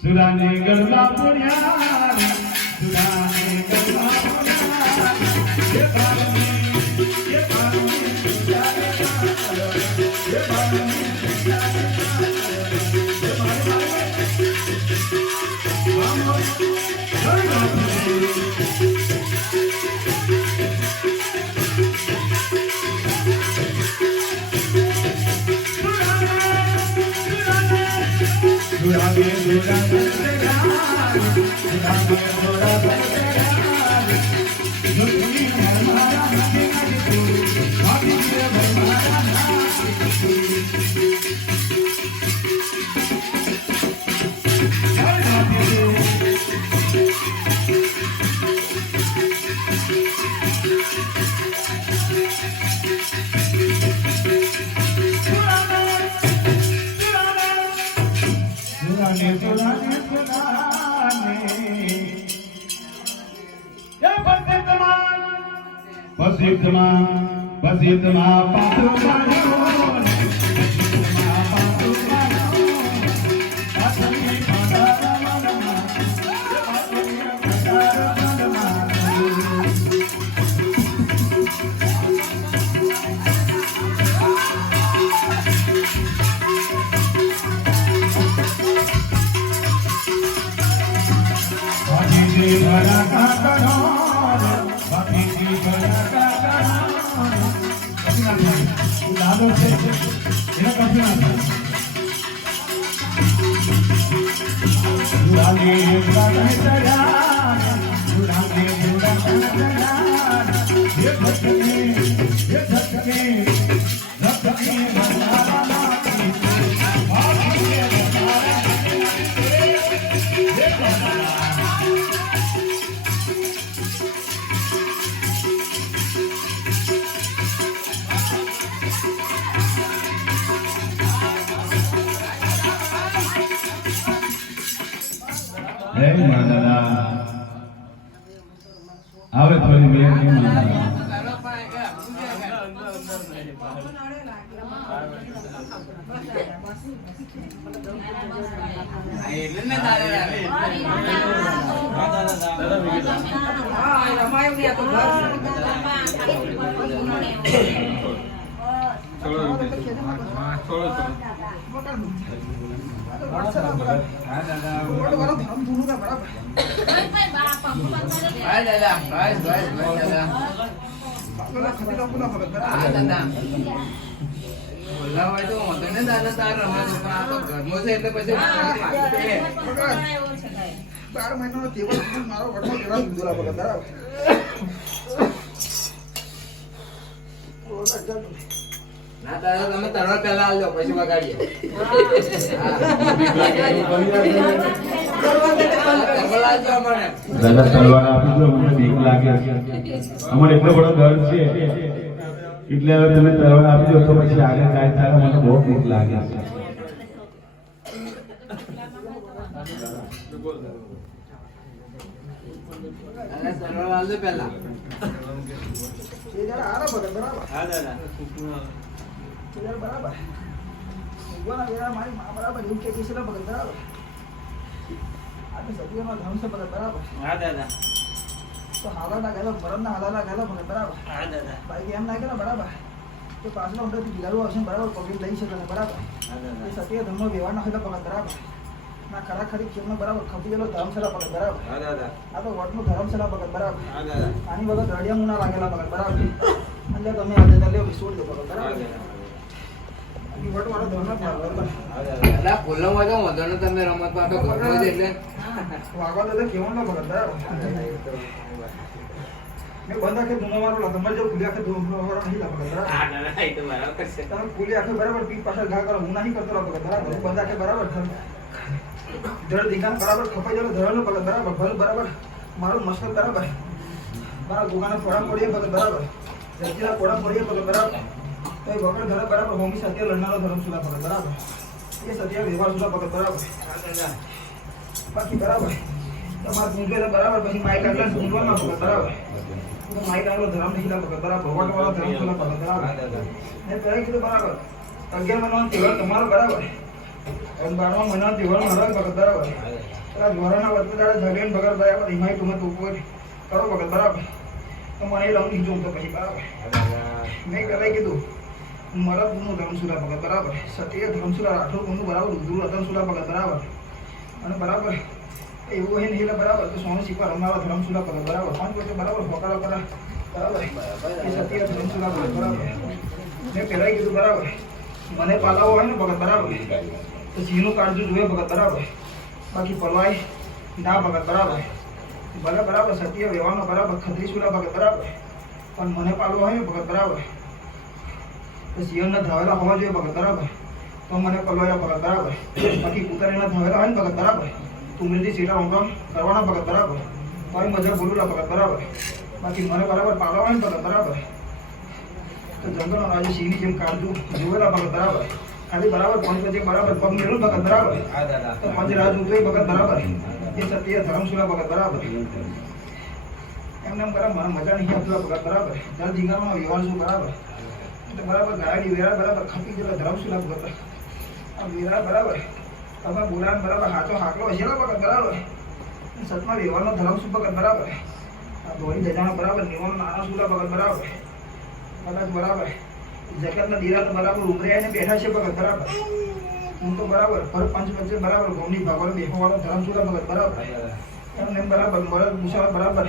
સુરાને ગરબા પુણ્યા સુરાને ગરબા પુણ્યા ये बालनी ये जाने ये बालनी जाने ये vamos આદો છે એને કશું ના થાય સુરાને સુરાને ચડ્યા સુરાને સુરાને ચડ્યા ये धक्के भंडारा माती આવે થોડી મેં ના તારે તમે તરવા પહેલા આવજો પછી વગાડીએ દાદા તલવાર આપી દો મને બીક લાગે છે અમારે એટલો બધો ડર છે એટલે હવે તમે તલવાર આપી દો તો પછી આગળ કાંઈ થાય મને બહુ બીક લાગે છે તરવા આવજો પહેલા બરાબર મારી મા બરાબર એવું કે છે બરાબર આપણે સદીઓનો ધર્મ છે બરાબર હા દાદા તો હાલાના ગાલા મરણના હાલાના ગાલા બરાબર હા દાદા ભાઈ એમ ના કે બરાબર તો પાછળ અંદરથી બિલાડું આવશે બરાબર પગી લઈ શકે બરાબર એ સત્ય ધર્મનો વ્યવહાર ના હોય બરાબર ના ખરાખરી ખેલનો બરાબર ખપી ગયેલો ધર્મશાળા પગત બરાબર હા દાદા આ તો વટનું ધર્મશાળા પગત બરાબર હા દાદા આની વગર રડિયા મુના લાગેલા પગત બરાબર એટલે તમે આજે લ્યો વિસોડ દો પગત બરાબર વટ વાળો ધર્મ બરાબર દાદા ફૂલમાં તો વધુ તમે રમત પાટો કરો જ એટલે વાગવા દે કેવણનો પગત બરાબર મેં બંધ આખે ધૂનો મારો તમારે જો ખુલી આખે ધૂનો મારો નહીં લાગે બરાબર હા દાદા એ તો બરાબર છે તમે ખુલી આખે બરાબર પીઠ પાછળ ઘા કરો હું નહીં કરતો પગત બરાબર બંધ આખે બરાબર ધડ દીકાન બરાબર ખપાઈ જલો ધરનો પગત બરાબર ભલ બરાબર મારું મસ્કર બરાબર મારા ગોગાના ફોડા પડીએ પગત બરાબર જતીલા ફોડા પડીએ પગત બરાબર તો એ વગર ધર બરાબર હોમી સત્ય લડનારો ધર્મ સુલા પગત બરાબર એ સત્ય વ્યવહાર સુલા પગત બરાબર હા દાદા બાકી બરાબર તમારે પૂંજવેલા બરાબર પછી માઇક આગળ પૂંજવામાં પગત બરાબર તો માઇક આગળ ધર્મ નીકળા પગત બરાબર ભગવાન વાળો ધર્મ સુલા પગત બરાબર મેં પહેલા કીધું બરાબર 11 મહિનાનો તહેવાર તમારો બરાબર અને 12મા મહિનાનો તહેવાર મારો પગત બરાબર પેલા ધોરણના વતદાડા ધરેન બગર બરાબર હિમાય તુમે ઉપર કરો પગત બરાબર તો મને લઉં દીધું તો પછી બરાબર મેં પહેલા કીધું મારા ગુણનું ધર્મસુલા પગત બરાબર સત્ય ધર્મસુલા રાઠોડ ગુણનું બરાબર રુદ્ર ધર્મસુલા પગત બરાબર અને બરાબર એવું હોય નહીં બરાબર તો સોનું શીખવા રમનારા ધર્મસુલા પગત બરાબર 5 વર્ષે બરાબર હોકારો કરા બરાબર એ સત્ય ધર્મસુલા પગત બરાબર મેં પહેલા કીધું બરાબર મને પાલાવો હોય ને પગત બરાબર તો સિંહનું કાળજું જોઈએ ભગત બરાબર બાકી પલવાય ના ભગત બરાબર ભલે બરાબર સત્ય વ્યવહારનો બરાબર ખત્રી સુલા ભગત બરાબર પણ મને પાલવો હોય ને ભગત બરાબર તો સિંહના ધાવેલા હોવા જોઈએ ભગત બરાબર તો મને પલવાયા ભગત બરાબર બાકી કુતરીના ધાવેલા હોય ને ભગત બરાબર તુમરીથી સીટા ઊંઘામ કરવાના ભગત બરાબર તો મજા બોલુલા ભગત બરાબર બાકી મને બરાબર પાલવા હોય ને ભગત બરાબર તો જંગલનો રાજુ સિંહની જેમ કાળજું જોવેલા ભગત બરાબર ખાલી બરાબર પંચ વચ્ચે બરાબર પગ મેળવું ભગત બરાબર હા દાદા તો પંચ રાજ ઉતરી ભગત બરાબર એ સત્ય ધર્મસુલા ભગત બરાબર એમને બરાબર મને મજા નહીં આવતી ભગત બરાબર જલ જીંગામાં વ્યવહાર શું બરાબર એટલે બરાબર ગાડી વેરા બરાબર ખપી ગયેલો ધર્મસુલા ભગત આ વેરા બરાબર તમે બોલાન બરાબર હાચો હાકલો હશે ભગત બરાબર સતમાં વ્યવહારનો ધર્મ શું ભગત બરાબર આ ધોળી જજાનો બરાબર નિવાનો નાના સુલા ભગત બરાબર કદાચ બરાબર જગતના દીરા બરાબર ઉભરે આવીને બેઠા છે ભગત બરાબર હું તો બરાબર પર પંચ વચ્ચે બરાબર ગોમની ભાગવાળો બેસવાળો ધર્મસુલા ભગત બરાબર એમને બરાબર બરાબર મુસા બરાબર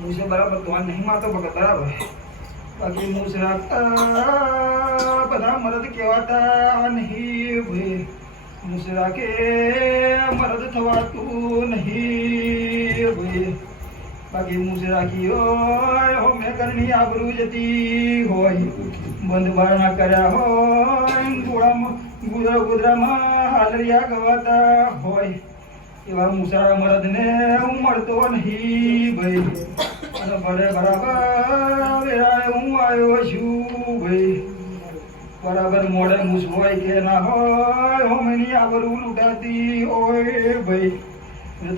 મુસે બરાબર તો નહીં મારતો ભગત બરાબર બાકી મુસરાતા બધા મરદ કહેવાતા નહીં ભાઈ. મુસરા કે મરદ થવાતું નહીં ભાઈ. બાકી મુસરા કી હોય હો મેં ઘરની આબરૂ જતી હોય. બંધ બાર ના કર્યા હોય ગુદરામાં હાલરિયા ગવાતા હોય. એવા મુસારા મરદને હું મળતો નહીં ભાઈ. અને ભલે બરાબર વેરાએ હું આવ્યો છું ભાઈ. બરાબર મોડે મૂસ હોય કે ના હોય હોમેની આબરૂ લૂંટાતી હોય ભાઈ.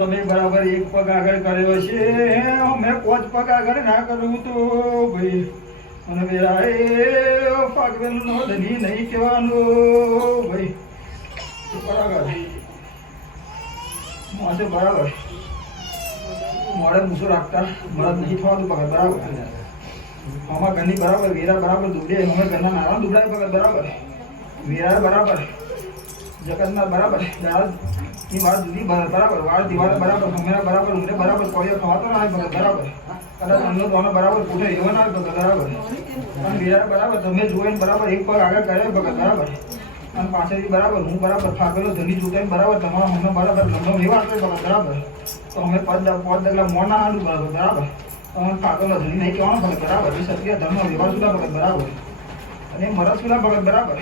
તમે બરાબર એક પગ આગળ કર્યો છે મેં 5 પગ આગળ ના કરું તો ભાઈ. અને વેરાએ પાગવેલનો ધની નહીં કહેવાનો ભાઈ. બરાબર માસે બરાબર મોડે મૂસો રાખતા મરદ નહીં થવાનું પગત બરાબર. આમાં ઘરની બરાબર વેરા બરાબર દુબડે અમે ઘરના નાના દુબડાય પગત બરાબર. વેરા બરાબર જગતના બરાબર દાળની વાત જુદી બરાબર. વાળ દિવાળ બરાબર હમણાં બરાબર ઉમરે બરાબર કોળીઓ ખવાતો ના આવે પગત બરાબર. કદાચ અન્નો દોનો બરાબર પૂઠે એવો ના આવે પગત બરાબર. અને વેરા બરાબર તમે જોઈને બરાબર એક પગ આગળ કર્યો પગત બરાબર. અને પાછળથી બરાબર હું બરાબર ફાગેલો ધની જોતાઈને બરાબર તમારો હમણાં બરાબર લંબો લેવા આપે બરાબર. તો અમે 5 ડગલા મોં ના આડું બરાબર બરાબર. તમે ફાગેલો ધની નહીં કહેવાનો ભગત બરાબર. એ સત્ય ધર્મ વ્યવહાર સુધા ભગત બરાબર. અને મરદ સુધા ભગત બરાબર.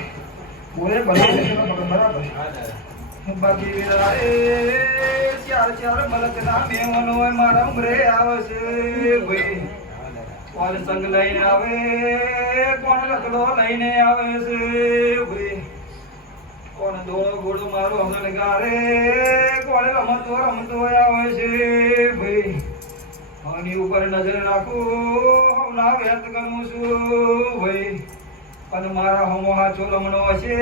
બોલે બરાબર ભગત બરાબર. બાકી વેરાએ 4 મલકના મેવાનો મારા ઉમરે આવે છે ભાઈ. કોણ સંગ લઈને આવે કોણ રખડો લઈને આવે છે ભાઈ. કોણ દોડો ઘોડો મારો હમણાં ગારે કોણ રમતો આવે છે ભાઈ. આની ઉપર નજર નાખું હમણાં વ્યર્થ કરું છું ભાઈ. અને મારા હમો હાચો લમણો હશે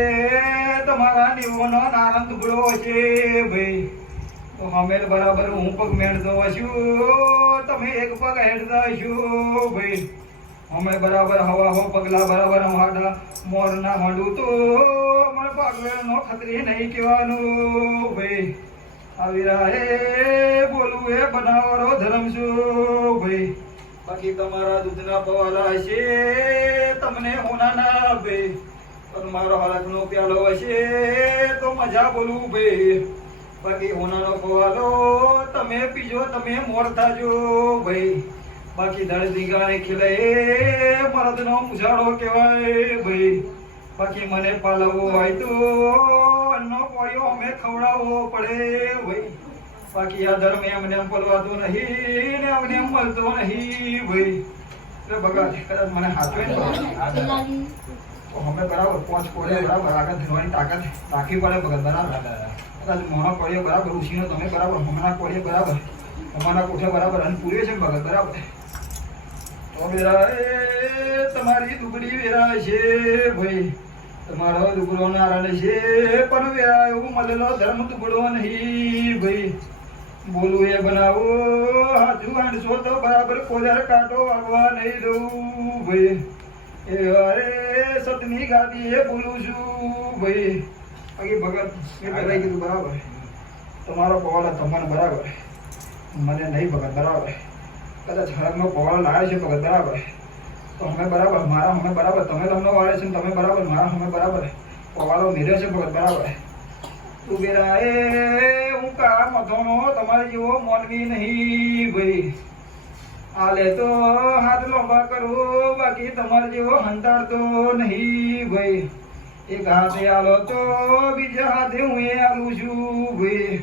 તમારા નીવોનો નારંગ ટુકડો હશે ભાઈ. તો અમે બરાબર હું પગ મેળતો હશું તમે એક પગ હેડતા હશો ભાઈ. અમે બરાબર હવા પગલા બરાબર અમારા મોરના માંડું તો અમારે પાગવેલનો ખતરી નહીં કહેવાનું ભાઈ. આવી રાહે બોલવું એ બનાવવાનો ધર્મ છું ભાઈ. બાકી તમારા દૂધના પવાલા હશે તમને હોના ના આપે. પણ મારો હરકનો પ્યાલો હશે તો મજા બોલવું ભાઈ. બાકી હોનાનો પવાલો તમે પીજો તમે મોર થાજો ભાઈ. બાકી ધરતી ગાણે ખીલે મરદનો મુજાડો કહેવાય ભાઈ. બાકી મને પાલવો હોય તો અન્નો કોળિયો અમે ખવડાવવો પડે ભાઈ. બાકી આ ધર્મ એમને બોલવાતો નહીં ને અમને મળતો નહીં ભાઈ. એટલે બગાડ કદાચ મને હાથવે ને તો અમે બરાબર 5 કોળિયા બરાબર આગળ ધરવાની તાકાત રાખવી પડે બગડ બરાબર. કદાચ મોહા કોળિયો બરાબર ઉછીનો તમે બરાબર હમણાં કોળિયો બરાબર અમારા કોઠે બરાબર અન્ન પૂર્યો છે બગડ બરાબર. તો વેરા એ તમારી દુબળી વેરા છે ભાઈ. તમારો દુબળો નારાયણ છે પણ વેરા એવું મળેલો ધર્મ દુબળો નહીં ભાઈ. બોલું એ બનાવો હાજુ આણસો તો બરાબર કોલર કાંટો વાગવા નહીં દઉં ભાઈ. એ અરે સતની ગાદી એ બોલું છું ભાઈ. બાકી ભગત એ કરાઈ કીધું બરાબર. તમારો પવાલા તમને બરાબર મને નહીં ભગત બરાબર. કદાચ હરકનો પવાલો લાવ્યો છે ભગત બરાબર. તો અમે બરાબર મારા અમે બરાબર તમે તમને વાળે છે તમે બરાબર મારા અમે બરાબર પવાલો મેળ્યો છે ભગત બરાબર. તું બેરા એ હું કા મધોનો તમારે જેવો મોનવી નહીં ભાઈ. આલે તો હાથ લોંબા કરો બાકી તમારે જેવો હંતાડતો નહીં ભાઈ. એક હાથે આલો તો બીજા હાથે હું એ આલું છું ભાઈ.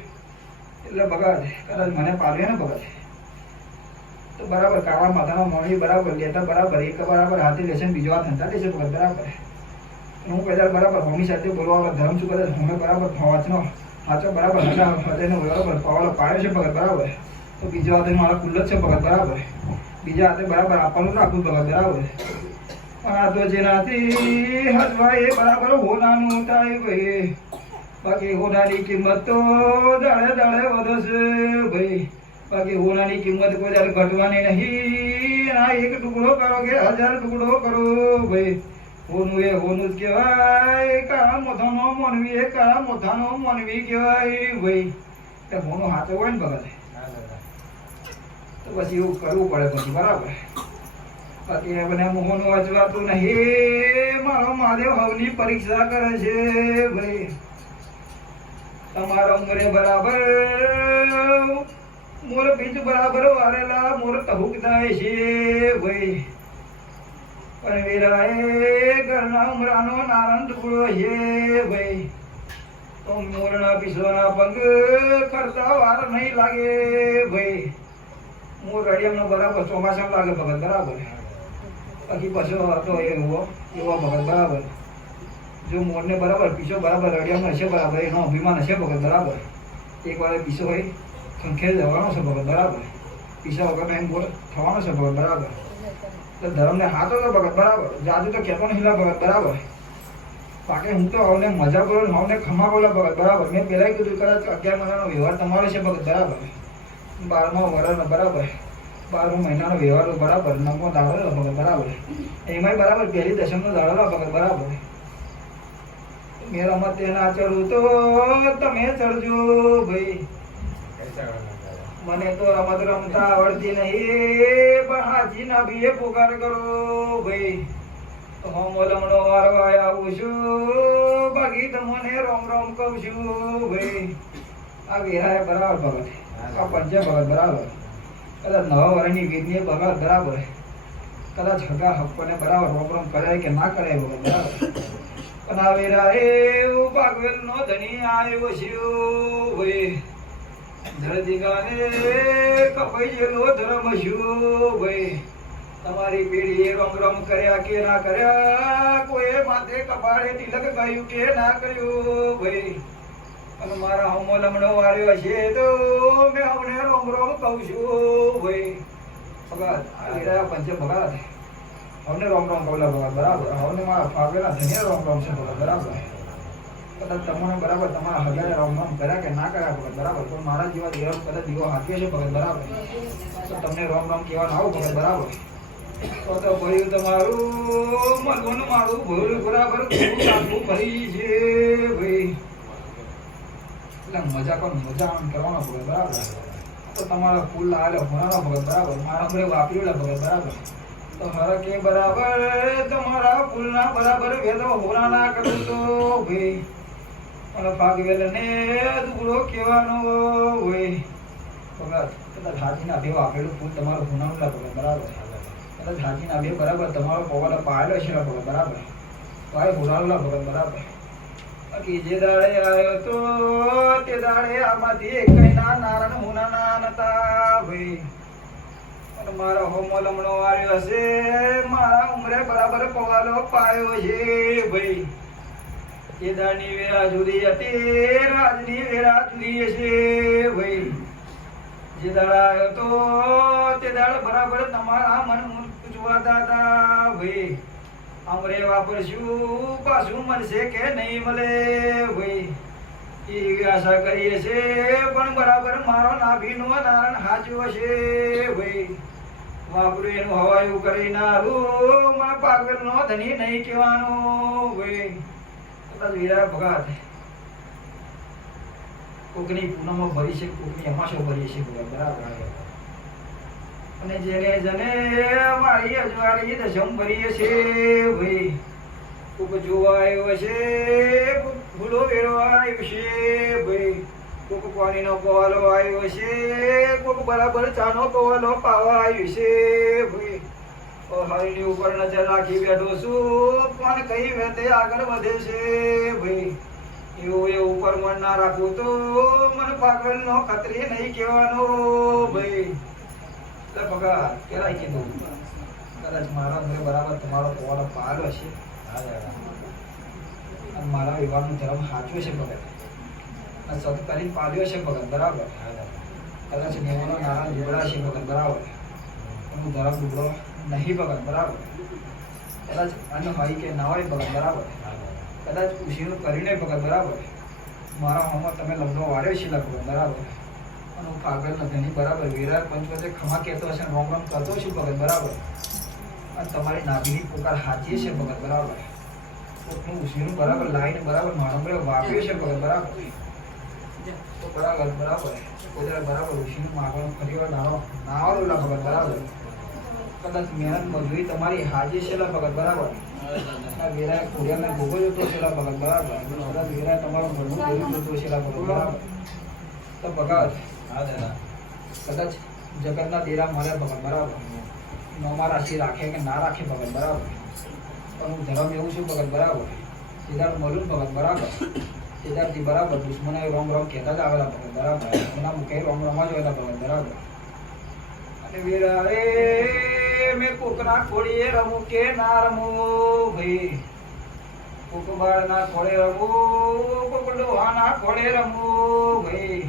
એટલે બગાડ કદાચ મને પાડ્યો ને બગાડ તો બરાબર કાળા માથાનો મોણી બરાબર લેતા બરાબર એક બરાબર હાથે લેશે બીજો હાથ હંતાડે છે બરાબર. હું કદાચ બરાબર મમ્મી સાથે બોલવા ધર્મ છું કદાચ અમે બરાબર વાંચનો સાચો બરાબર હૃદયનો બરાબર પવાલો પાડ્યો છે ભગત બરાબર. તો બીજા હાથે મારા ખુલ્લો જ છે ભગત બરાબર. બીજા હાથે બરાબર આપવાનું રાખવું ભગત બરાબર. પણ આ તો જેનાથી હસવા એ બરાબર હોનાનું થાય ભાઈ. બાકી હોનાની કિંમત તો દાડે દાડે વધશે ભાઈ. બાકી હોનાની કિંમત કોઈ દાડે ઘટવાની નહીં. આ એક ટુકડો કરો કે 1000 ટુકડો કરો ભાઈ. હોનું એ હોનું જ કહેવાય. કાળા મોથાનો મોનવી એ કાળા મોથાનો મોનવી કહેવાય ભાઈ. તે હોનો હાથો હોય ને ભગત તો પછી એવું કરવું પડે પછી બરાબર. બાકી મને મોહન વાંચવાતું નહીં. મારો મહાદેવ હવની પરીક્ષા કરે છે ભાઈ. તમારા ઉંમરે બરાબર મોર બીજ બરાબર વારેલા મોર તહુક થાય છે ભાઈ. પણ વીરાએ ઘરના ઉમરાનો નારણ ટુકડો છે ભાઈ. તો મોરના પીસવાના પગ કરતા વાર નહીં લાગે ભાઈ. મોર રડિયામનો બરાબર ચોમાસામાં લાગે ભગત બરાબર. બાકી પાછો હતો એવો ભગત બરાબર. જો મોરને બરાબર પીછો બરાબર રડિયામાં હશે બરાબર એનો અભિમાન હશે ભગત બરાબર. એક વાર પીછો હોય ખંખેર જવાનો છે ભગત બરાબર. પીછા વગર એમ બોલ થવાનો છે ભગત બરાબર. તો ધર્મને હાથો તો ભગત બરાબર. જાદુ તો કેતો નહીં ભગત બરાબર. બાકી હું તો હવે મજા બોલો ને હવે ખમા બોલો ભગત બરાબર. મેં પહેલાં કીધું કદાચ 11 મહિનાનો વ્યવહાર તમારો છે ભગત બરાબર. 12મા વર્ષનો બરાબર. 12મા મહિનાનો વ્યવહાર બરાબર. 9મો દાડો ભગત બરાબર. એમાંય બરાબર પહેલી દશમનો દાડો ભગત બરાબર. મેરામાં તેના ચડું તો તમે ચડજો ભાઈ. મને તો રમત રમતા આવડતી નહીં પણ હાજી ના બી પુકાર કરો ભાઈ. તો હું લમણો વારો આવું છું બાકી તમને રોમ રોમ કહું છું ભાઈ. આ વેરાય બરાબર ભગત. આ પંચે ભગત બરાબર. કદાચ 9 વર્ષની વીરની ભગત બરાબર. કદાચ હગા હપ્પને બરાબર રોમ રોમ કરે કે ના કરે ભગત બરાબર. પણ આ વેરાએ પાગવેલ નો ધણી આવ્યો છે ભાઈ. ધરતી ગાને કપાઈ ગયેલો ધર્મ શું ભાઈ. તમારી પેઢીએ રમ રમ કર્યા કે ના કર્યા. કોઈ માથે કપાળે તિલક કર્યું કે ના કર્યું ભાઈ. અને મારા હમો લમણો વાળ્યો છે તો મેં અમને રોમ રોમ કહું છું ભાઈ. ભગત આ પંચે ભગત અમને રોમ રોમ કહું ભગત બરાબર. હવે મારા ફાવેલા ધન્ય રોમ રોમ છે ભગત બરાબર. કદાચ તમને બરાબર તમારા હગાએ રોમ રોમ કર્યા કે ના કર્યા ભગત બરાબર. પણ મારા જેવા દેવ કદાચ દીવો હાથીએ છે ભગત બરાબર. તો તમને રોમ રોમ કહેવાનું આવું ભગત બરાબર. તો ભર્યું તમારું મનનું મારું ભર્યું બરાબર આખું ભરી છે ભાઈ. એટલે મજા કરવાનો ભગત બરાબર. તો તમારા ફૂલ લાલે હોનાનો ભગત બરાબર. મારા ઘરે વાપર્યું ભગત બરાબર. તો હરકે બરાબર તમારા ફૂલના બરાબર વેલો હોનાના કરું તો ભાઈ. અને ફાગવેલ ને દુગડો કહેવાનો હોય ભગત. કદાચ હાથીના ભેવા આપેલું ફૂલ તમારું હોનાનું ભગત બરાબર. કદાચ હાથીના બે બરાબર તમારો પવાલો પાયેલો છે ભગત બરાબર. ભાઈ હોનાનો ભગત બરાબર. બાકી જે દાડે આવ્યો તો તે દાડે આમાંથી એકના નારણ હોનાના નતા ભાઈ. અને મારો હોમો લમણો આવ્યો હશે મારા ઉમરે બરાબર પવાલો પાયો છે ભાઈ. એ દાડની વેરા જુદી હતી રાજની વેરા જુદી છે ભાઈ. જે દાડા આવ્યો તો તે દાડ બરાબર તમારા મન પૂછવાતા હતા ભાઈ. અમરે વાપરશું પાછું મળશે કે નહીં મળે ભાઈ. એવી આશા કરીએ છે પણ બરાબર મારો નાભીનો નારણ હાચવો છે ભાઈ. વાપરું એનું હવાયું કરી નારું મને પાગલ નો ધણી નહીં કહેવાનું ભાઈ. કદાચ વીરા ભગત કોકની પૂનમમાં ભરી છે કોકની અમાસો ભરી છે બરાબર. અને જેને જને મારી અજવાળી દશમ ભરીએ છે ભાઈ. કોક જોવા આવ્યો છે કોક ફૂલો વેરવા આવ્યો છે ભાઈ. કોક પાણીનો પવાલો આવ્યો છે કોક બરાબર ચાનો પવાલો પાવા આવ્યો છે ભાઈ. હરીની ઉપર નજર રાખી બેઠો છું પણ કઈ વેતે આગળ વધે છે ભાઈ. એવું એ ઉપર મન ના રાખવું તો મને પાગલ નો ખતરી નહીં કહેવાનો ભાઈ. ભગત કેરાય કીધું કદાચ મારા ઘરે બરાબર તમારો પવાલો પાડો છે અને મારા વિવાહનો ધર્મ સાચવો છે ભગત. અને સત કરી પાડ્યો છે ભગત બરાબર. કદાચ નેવાનો નારાયણ દુબળા છે ભગત બરાબર. હું ધર્મ દુબળો નહીં ભગત બરાબર. કદાચ અન્ન હોય કે ના હોય ભગત બરાબર. કદાચ ઉછીનું કરીને ભગત બરાબર. મારા હોમમાં તમે લગ્નો વાળ્યો છે ભગત બરાબર. અને હું પાગલ નથી બરાબર. વિરાટ પંચવતે ખમા કહેતો હશે રોમ રોમ કરતો છું ભગત બરાબર. અને તમારી નાભીની પુકાર હાચી છે ભગત બરાબર. કોકનું ઉછીનું બરાબર લાઈને બરાબર માણમરે વાપ્યો છે ભગત બરાબર. તો બરાબર બરાબર કોઈ બરાબર ઉછીનું માગવાનું ફરી વાર નાવાનું ભગત બરાબર. કદાચ મહેનત મજૂરી તમારી હાજી છે લા ભગત બરાબર આ વેરાય ખોડિયાને ભોગો જોતો છે લા ભગત બરાબર કદાચ વેરાય તમારો મજૂર કરી જોતો છે લા ભગત બરાબર તો ભગત કદાચ જગતના દેરા મળે ભગત બરાબર નોમાં રાશિ રાખે કે ના રાખે ભગત બરાબર પણ હું ધર્મ એવું છું ભગત બરાબર સીધા મળ્યું ભગત બરાબર સીધાથી બરાબર દુશ્મને રોમ રોમ કહેતા જ આવેલા ભગત બરાબર એના મુખે રોમ રોમા જ હોયેલા ભગત બરાબર અને વીરા રે મેં કોકના ખોડીએ રમું કે ના રમું ભાઈ કોક બાળના ખોડે રમું કોક ડોહાના ખોડે રમું ભાઈ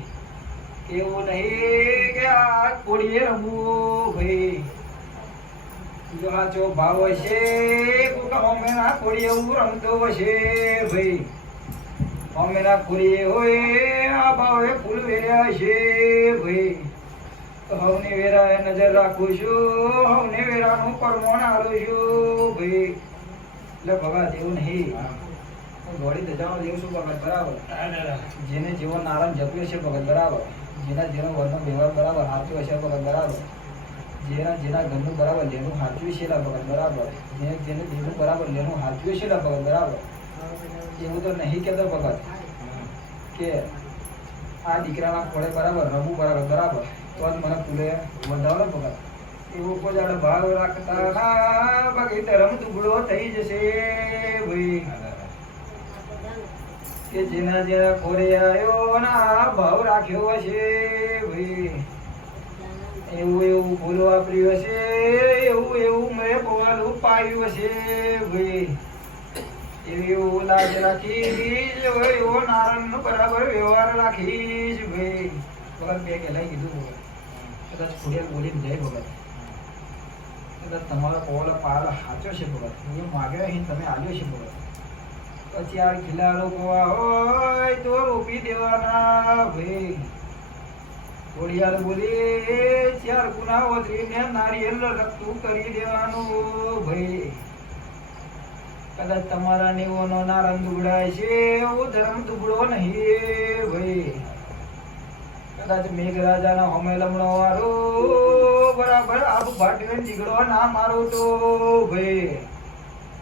એવું નહીં કે આ ખોડીએ રમું ભાઈ જો સાચો ભાવ હશે કોક હોમેના ખોડીએ હું રમતો હશે ભાઈ હોમેના ખોડીએ હોય આ ભાવે ફૂલ વેર્યા હશે ભાઈ હવને વેરા નજર રાખું છું હવને વેરાનું પરમોણ આલું છું ભાઈ એટલે ભગત એવું નહીં હું દોડી દજાનો જેવું છું ભગત બરાબર જેને જેવો નારાયણ જપ્યો છે ભગત બરાબર જેનો વર્ણન વ્યવહાર બરાબર હાચું હશે ભગત બરાબર જેના ઘરનું બરાબર લેનું હાચવ્યું છે ભગત બરાબર જેને જેનું બરાબર લેનું હાચવ્યું છે ભગત બરાબર એવું તો નહીં કહેતો ભગત કે આ દીકરાના ખોળે બરાબર રમવું બરાબર બરાબર તો જ મને ફૂલે વધારો ભગત એવું કોઈ જાડે ભાવ રાખતા ના બાકી ધર્મ દુબળો થઈ જશે ભાઈ કે જેના જેના ખોરે આવ્યો ના ભાવ રાખ્યો હશે ભાઈ એવું એવું ફૂલ વાપર્યું હશે એવું મેં બોલું પાયું હશે ભાઈ એવું લાજ રાખીશ એવો નારાયણ બરાબર વ્યવહાર રાખીશ ભાઈ ભગત બે કહેલાય કીધું ભગત કદાચ ખોડિયા બોલીને જાય ભગત કદાચ તમારો કોવલો પાલ સાચો છે ભગત હું માગ્યો અહીં તમે આવ્યો છે ભગત પછી આ ખીલા લોકો હોય તો રોપી દેવાના ભાઈ ખોડિયાર બોલી ચાર ગુના ઓતરીને નારિયેલ રખતું કરી દેવાનું ભાઈ કદાચ તમારા નિવોનો નારાયણ દુબળાય છે એવું ધર્મ દુબળો નહીં ભાઈ કદાચ મેઘરાજાના હોમે લમણો વાળો બરાબર આબ ભાટીને નીકળો ના મારો તો ભાઈ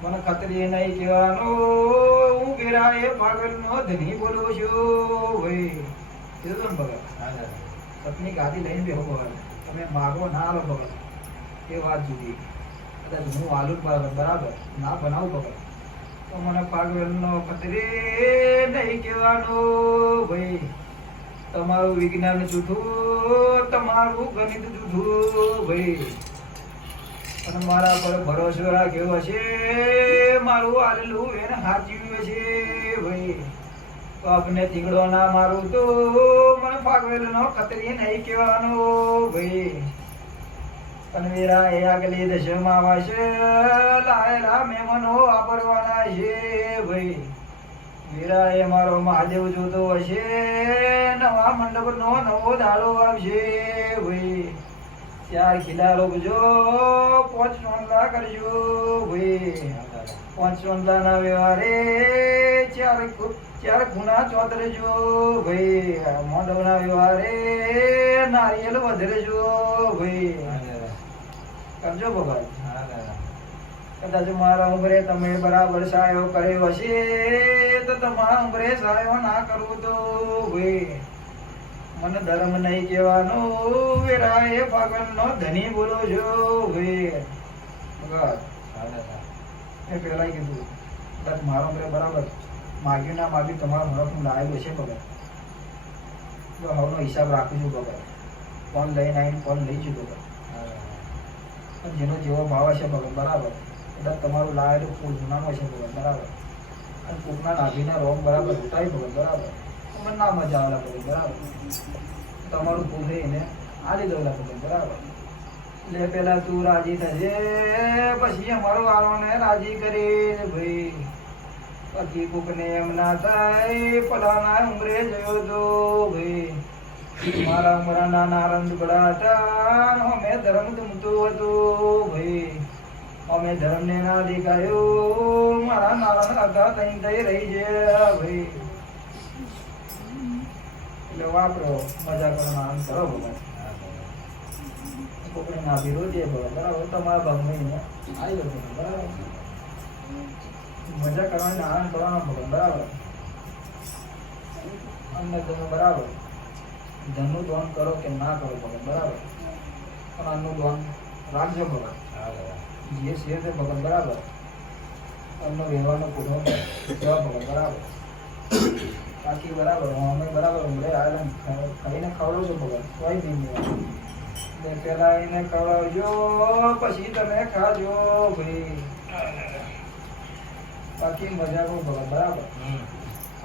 મને ખતરી નહીં કહેવાનું હું પેલા એ પાગલનો ધની બોલું છું ભાઈ કીધું ને ભગત પત્ની ગાદી લઈને બેહો ભગત તમે માગો ના લો ભગત એ વાત જુદી કદાચ હું આલુ બરાબર ના બનાવું ભગત તો મને પાગલનો ખતરી નહીં કહેવાનું ભાઈ તમારું વિજ્ઞાન જૂઠું તમારું ગણિત જૂઠું ભાઈ અને મારા પર ભરોસો રાખ્યો હશે મારું આલેલું એને હાચવ્યું હશે ભાઈ તો આપને તીંગડો ના મારું તો મને પાગવેલનો ખતરી નહીં કહેવાનો ભાઈ અને મેરા એ આગલી દશમાં આવશે લાયેલા મહેમાનો વાપરવાના છે ભાઈ વીરા એ મારો મહાદેવ જોતો હશે નવા મંડપનો નવો દાડો આવશે ભાઈ ચાર ખીલા રોકજો 5 ચોંદલા કરજો ભાઈ 5 ચોંદલાના વ્યવહારે ચાર ગુના ચોતરજો ભાઈ મોઢવના વ્યવહારે નારિયેલ વધરજો ભાઈ કરજો ભગવાન કદાચ મારા ઉંમરે તમે બરાબર સાયો કર્યો હશે તો તમારા ઉંમરે સાયો ના કરવું તો ભાઈ મને ધર્મ નહીં કહેવાનો વેરા એ પાગલનો ધની બોલો છો ભાઈ ભગત એ પહેલા કીધું કદાચ મારા ઉંમરે બરાબર માગ્યું ના માગ્યું તમારા હરફનું લાયેલું છે ભગત તો હવનો હિસાબ રાખું છું ભગત ફોન લઈને આવીને ફોન લઈ છું ભગત જેનો જેવો ભાવ હશે ભગત બરાબર કદાચ તમારું લાયેલું ફૂલ જૂનામાં છે ભગત બરાબર અને કોકના નાભીના રોમ બરાબર ઉઠાવી ભગત બરાબર મને ના મજા આવે ભગત બરાબર તમારું ફૂલ એને આલી દઉં ભગત બરાબર એટલે પેલા તું રાજી થશે પછી અમારો વાળોને રાજી કરી ભાઈ પછી કોકને એમ ના થાય પલાના ઉમરે જયો તો ભાઈ મારા ઉમરાના નારંદ બડા હતા અમે ધર્મ ગમતું હતું ભાઈ અમે ધર્મને ના દેખાયો મારા નારાયણ હતા તઈ થઈ રહી છે ભાઈ એટલે વાપરો મજા કરો આનંદ કરો ભગવાન છોકરી ના આપી રોજે ભગત બરાબર તમારા ભાગમાં આવી જશે બરાબર મજા કરવાની આનંદ કરવાનો ભગત બરાબર અમને તમે બરાબર ધનનું દાન કરો કે ના કરો ભગત બરાબર પણ આનું દાન રાખજો ભગત જે છે તે ભગત બરાબર એમનો વ્યવહારનો પૂરો જવા ભગત બરાબર બાકી બરાબર અમે બરાબર ઉમરે આવેલા ખાઈને ખવડાવું છું ભગત કોઈ બી નહીં ને પેલા એને ખવડાવજો પછી તમે ખાજો ભાઈ બાકી મજા કરું ભગત બરાબર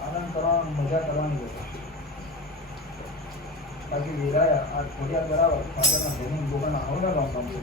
આનંદ કરવાનો મજા કરવાની ભગત બાકી વિરાયા આ ખોડિયા બરાબર આગળના જમીન બોગાના આવડા કામ છે